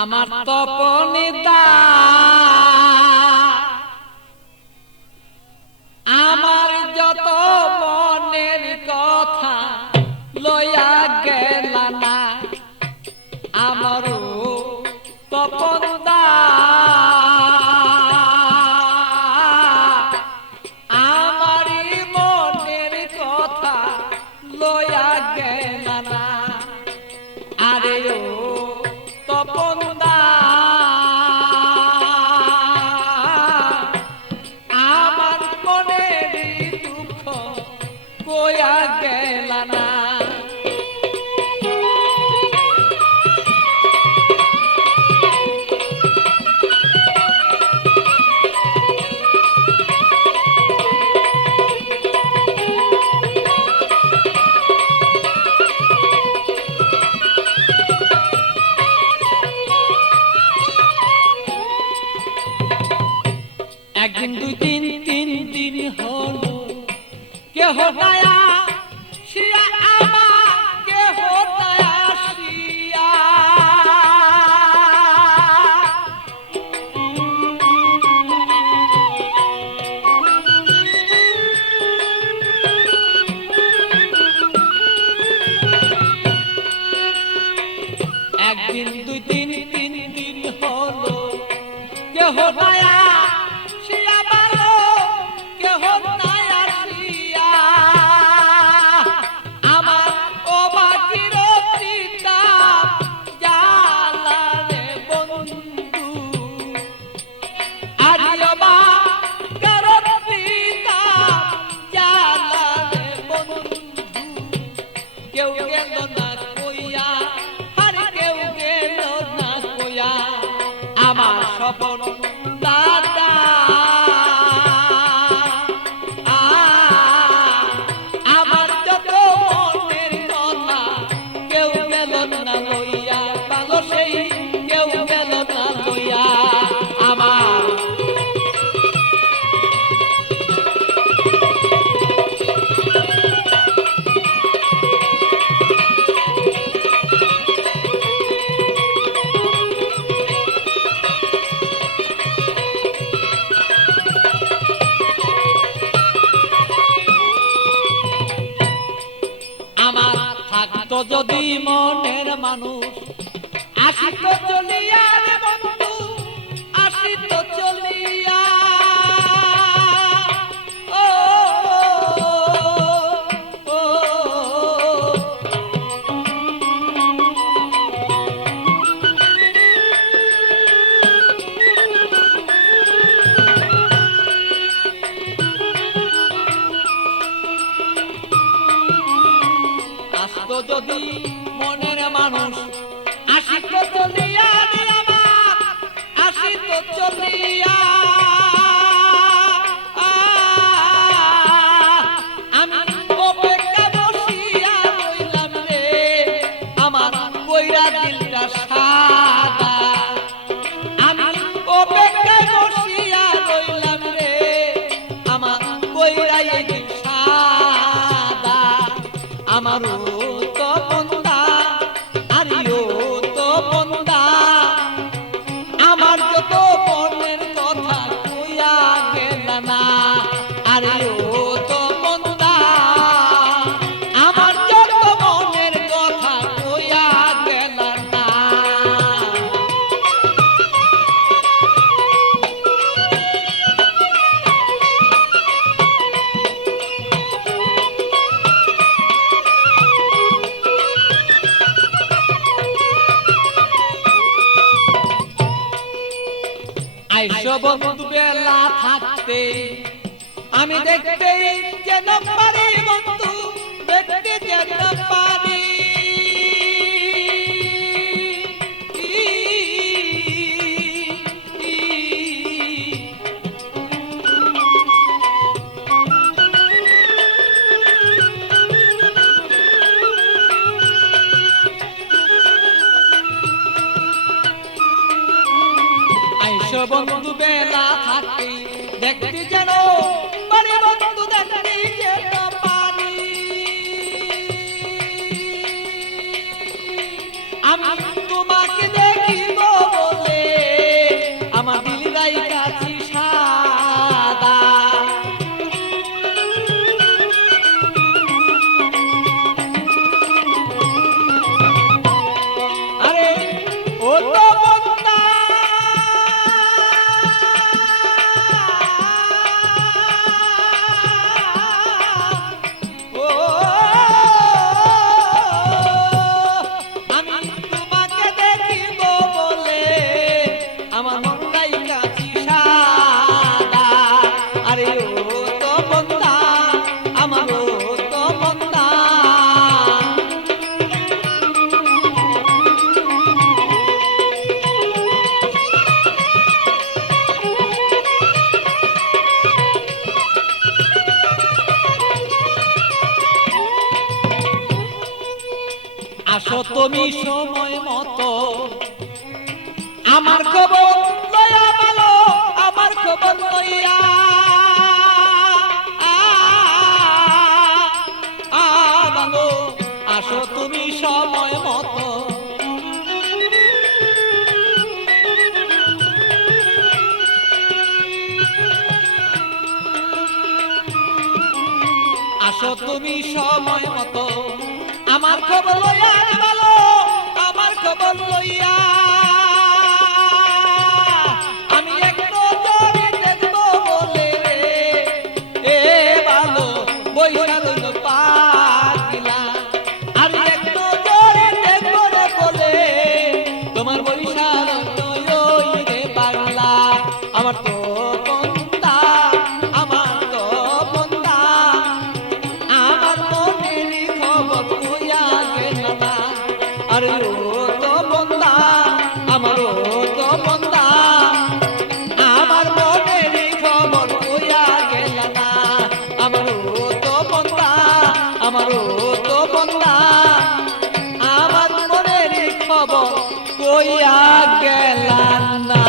আমার তপনিতা আমার যত মনের কথা লইয়া গেল না আমারও তপনদা আমারই মনের কথা লইয়া গেল না আরে ও তপনদা আমার মনের দুঃখ কইয়া গেল না একদিন দুই দিন তিন দিন হলো কেহ নায়া শিয়া আমার কেহ নায়া শিয়া একদিন দুই দিন তিন দিন হলো কেহ নায়া আমার স্বপন দাদা আমার যত মনের কথা কেউ গেল না লইয়া ভালো সেই কেউ গেল না লইয়া আমার থাকতো যদি মনের মানুষ আসিত চলিয়া রে বন্ধু আসিত চলিয়া ও যদি মনের মানুষ আসিত চলিয়া আমার আসিত চলিয়া আমি অপেক্ষা বসিয়া রইলাম রে আমার কইরা দিলটা সাদা আমি অপেক্ষা বসিয়া রইলাম রে আমার কইরা দিল সাদা আমারও আমার যত মনের কথা কইয়া গেল না আরে ও তো মন্দা আমার যত মনের কথা কইয়া গেল না আইসো বন্ধু বেলা থাকতে আমি দেখতে যেন পারি বন্ধু দেখতে যেন পারি আইসো বন্ধু বেলা থাকতে দেখতে যেন পারি বন্ধু দেখতে যেন পারি আমি তোমার তুমি সময় মতো আমার খবর লইয়া ভালো আমার খবর লইয়া ভালো আসো তুমি সময় মতো আসো তুমি সময় মতো আমার খবর লইয়া ভালো আমার খবর লইয়া আমি এক নজরে দেখবো বলে এ ভালো বৈশাল পাগলা আমি এক নজরে দেখবো রে বলে তোমার বৈশাল রে পাগলা আমার তো বন্ধা আমার তো বন্ধা আমার মনের খবর কইয়া গেল না আরে ও তো বন্ধা আমার ও তো বন্ধা আমার মনের খবর কইয়া গেল না আমার ও তো বন্ধা আমার ও তো বন্ধা আমার মনের খবর কইয়া গেল না